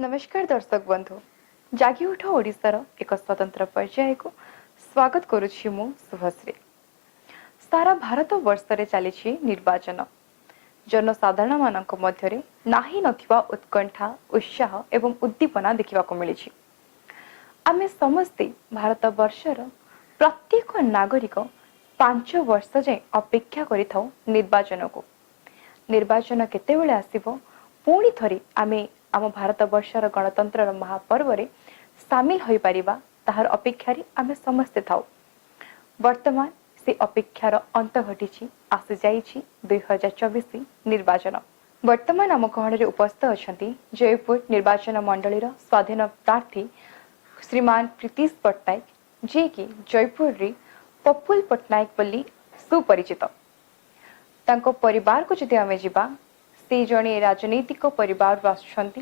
नमस्कार दर्शक बंधु जागी उठ ओडिशार एक स्वतंत्र पर्याय को स्वागत करुछि मु शुभश्री। सारा भारत वर्ष रे चली निर्वाचन जनसाधारण मानक मध्यरे नाही नथिबा उत्कंठा उत्साह एवं उद्दीपना देखा मिली। आमे समस्ते भारत वर्षर प्रत्येक नागरिक 5 वर्ष जाए अपेक्षा करिथाउ निर्वाचन को। निर्वाचन केतेबेले आसीबो पुणी थरी आमे आम भारत वर्षर गणतंत्र महापर्व रे सामिल होई परिबा ताहार अपेक्षारी आमे समस्ते थाउ। वर्तमान से अपेक्षार अंत घटी आसी जाइछि 2024 निर्वाचन। वर्तमान आम कहणे उपस्थित अछंती जयपुर निर्वाचन मंडलीर स्वाधीन प्रार्थी श्रीमान प्रीतीश पट्टनायक, जे कि जयपुर रे पपुल पट्टनायक बोली सुपरिचित। तांको परिवार को जदि आमे जिबा से जणे राजनैतिक परिवार आसुछंती।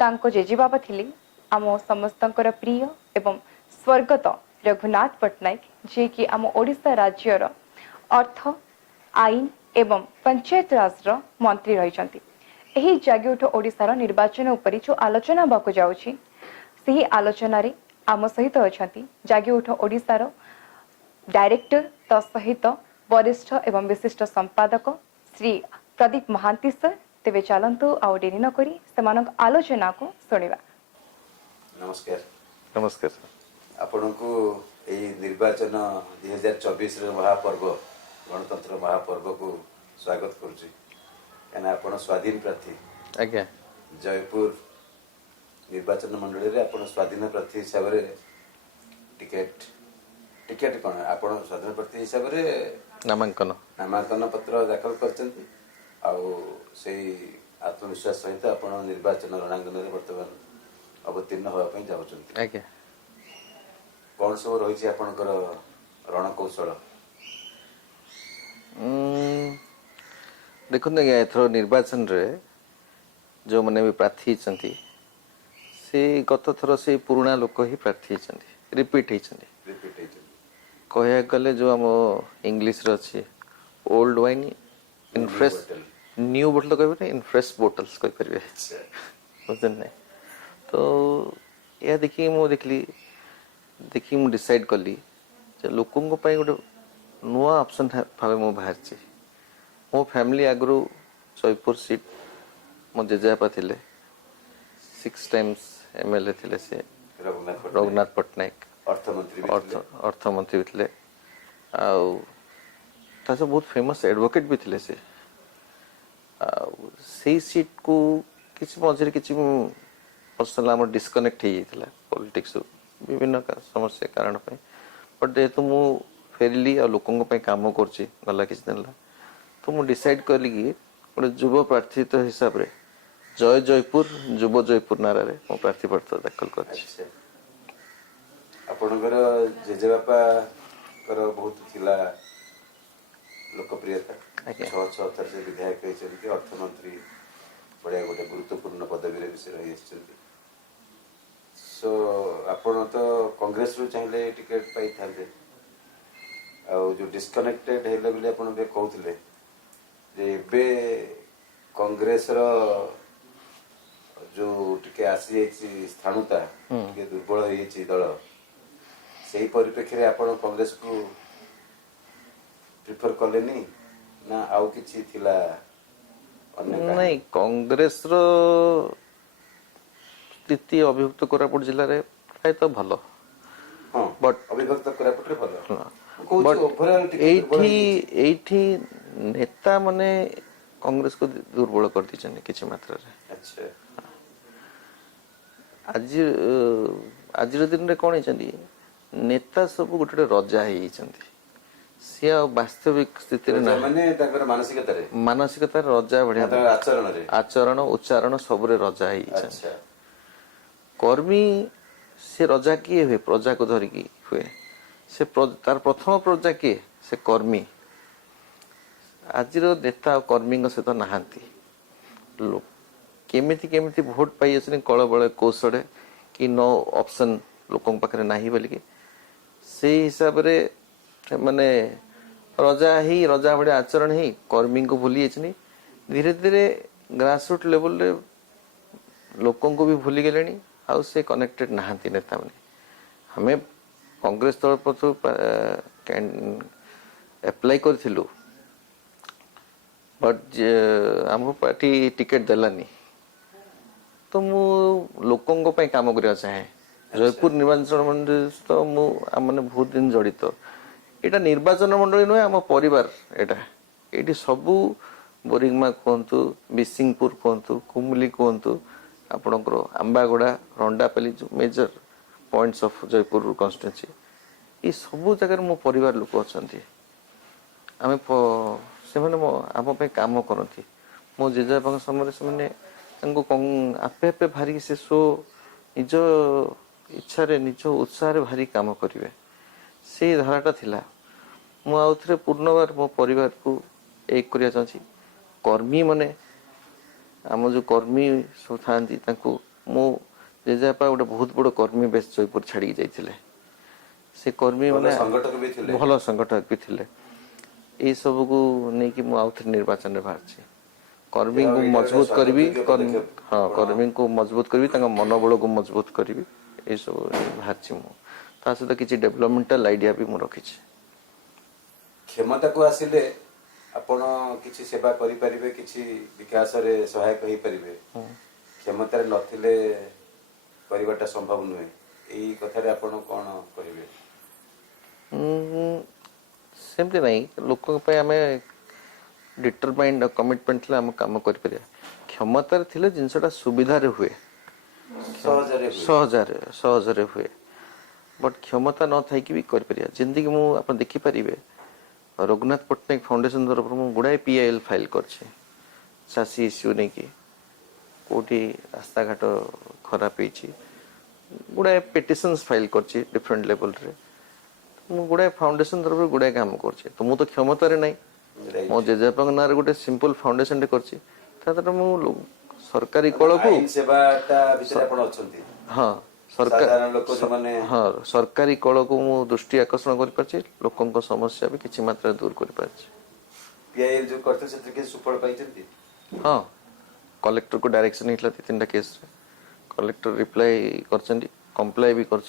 तांको जेजेबाबा थिले आम समस्तंकर प्रिय एवं स्वर्गत रघुनाथ पट्टनायक, जे कि आम ओडिशा राज्यर अर्थ आईन एवं पंचायत राज मंत्री रहिछंती। एही जागी उठ ओडिशार निर्वाचन उपरि जो आलोचना बाकु जाउछि सेही आलोचना रे आम सहित अछंती जागी उठ ओडिशार डायरेक्टर तसहित वरिष्ठ एवं विशिष्ट संपादक श्री प्रदीप महांती सर। तेबे चलंतु आउ डेरी न करी सेमानक आलोचना को सुनिबा। नमस्कार। नमस्कार सर। आपनको एई निर्वाचन 2024 रे महापर्व गणतंत्र महापर्व को स्वागत करूची। एना आपण स्वाधीन प्रार्थी आज्ञा जयपुर निर्वाचन मंडली रे आपण स्वाधीन प्रार्थी हिसाब रे टिकेट कोन आपण स्वाधीन प्रार्थी हिसाब रे नामांकन पत्र दाखल करचंती। आउ से आत्मविश्वास सहित आपण निर्वाचन रणांगन रे वर्तमान अवतीर्ण होवा पई जाउचंती। आज्ञा कौन सब रही आपणकर रणकौशल? देखो एथर निर्वाचन रे जो मैंने भी प्रार्थी चंती से गत थर से पुराना लोक ही प्रार्थी चंती रिपीट कहया गले जो हम इंग्लिश रे अछि old wine in fresh new बोतल कहबे इन फ्रेश बोटल्स कहि परबे बुझन नै। तो या देखि मु देखी मु डिसाइड कली जे लोकन को पई गोटे नुआ ऑप्शन भावे मु बाहर छी। मो फैमिली आगरो जयपुर सीट मो जेजेपा थिले 6 टाइम्स एमएलए थिले से रघुनाथ पट्टनायक अर्थमंत्री थिले आउ तासे बहुत फेमस एडवोकेट भी थिले से सेही सीट को किसी मझे किसी पर्सनल आम डिस्कनेक्ट हो जाता पॉलिटिक्स विभिन्न समस्या कारण बट जेहेतु मु फेरली आ लोकों काम कर गला किसी दिन तो मु डिसाइड कली कि गोटे युव प्रार्थी हिसाब रे जय जयपुर युव जयपुर नारा रे मो प्रार्थी पत्र दाखल कर। आपणकर जेजेबापा कर बहुत थिला लोकप्रियता 6 थर से विधायक होइछन्ती अर्थमंत्री बड़े गोटे गुरुत्वपूर्ण पदवी रे विषय रही आछन्ती। सो आपण तो कांग्रेस रु चाहिले टिकट पाई थाले आ जो डिस्कनेक्टेड हेले बिले आपण बे कहउतले जे बे कांग्रेस रो जो टिके आसी जाइछि स्थानुता के दुर्बल होइछि दल सेही परिप्रेक्षी रे आपण कांग्रेस को प्रिफर कलेनी ना आउ किछि थिला नहीं कांग्रेस रो स्थिति अभियुक्त कोरापुट जिल्ला रे प्राय तो भलो बट अभियुक्त कोरापुट रे भलो बट एठी नेता माने कांग्रेस को दुर्बल कर दिछन किछि मात्रा रे। अच्छा आज दिन रे कोन हिचंदी नेता सब गोटे रजा ही हिचंदी सिया वास्तविक स्थिति रे ना माने ताकर मानसिकता रे रजा बढ़िया आचरण उच्चारण सब रे रजा ही हिचंदी। अच्छा कर्मी से रजा किए हुए प्रजा को धरिकी हुए से तार प्रथम प्रजा किए से कर्मी आज नेता कर्मी सहित नहांती लोक केमिति केमिति भोट पाई असने कळ बळे कौशल कि नो ऑप्शन लोकों पाखरे नाही बोलिकी से हिसाब रे माने रजा बड़े आचरण ही कर्मी को भूली धीरे धीरे ग्रासरूट लेवल रे लोकों को भी भूली गले आउ से कनेक्टेड नहांती नेता मैंने हमें कांग्रेस तरफ एप्लाई करूँ बट आम पार्टी टिकेट देलानी तो मु लोकों को काम करने चाहे जयपुर निर्वाचन मंडल तो मैंने बहुत दिन जड़ित यहाँ निर्वाचन मंडल नुहे आम परिवार यहाँ ये सबू बोरिंगमा कहतु बिसिंगपुर कहतु कुमुली कहतु आपणकर आंबागुड़ा रंडापाली जो major points of Jeypore constituency ये सबू जगह मो परिवार लोक अच्छा आम से आम काम करती मो जेजेबापा समय से आपे आपे भारी से सो निज इच्छा निज उत्साह भारी काम करेंगे से धाराटा थिला मु आउथरे पूर्णबार मो परिवार को एक करिया चाहছি कर्मी माने आम जो कर्मी सब था मो जेजेबापा गोटे बहुत बड़ कर्मी बेस जयपुर छाड़ी जाइए से कर्मी माने भल संगठक भी थिले ये सब को नहीं मु आउथरे निर्वाचन में बाहर कर्मी को मजबूत करी हाँ कर्मी को मजबूत करी मनोबल को मजबूत करी ये सब बाहर सहित किसी डेवलपमेंटल आइडिया भी मुझे रखी क्षमता को आसिले आपण किसी सेवा करि परिबे किसी विकास रे सहायक होई परिबे क्षमता रे नथिले परिवारटा संभव नुहे एई कथा रे आपण कोन कहिबे सेमती नहीं लोक आम डिटरमाइंड कमिटमेंट आम काम कर क्षमता थे जिनसा सुविधा हुए सहजरे हुए बट क्षमता न थी भी कर जमीक मुझे देखिपारे रघुनाथ पट्टनायक फाउंडेशन तरफ गुड़ाए PIL फाइल करसी इश्यू नहीं कि कौटी रास्ता घाट खराब गुड़ाए पिटिशन्स फाइल कर डिफरेंट लेवल रे गुड़ाए फाउंडेशन तरफ गुड़ाए काम कर तो मुझे क्षमता नहीं मो जेजेबापा ना गोटे सिंपल फाउंडेशन सरकारी कल को हाँ हाँ सरकारी कल को मु दृष्टि आकर्षण कर लोकों समस्या भी किसी मात्रा दूर कर हाँ कलेक्टर को डायरेक्शन होता 3टा केस कलेक्टर रिप्लाई कर कंप्लाई भी कर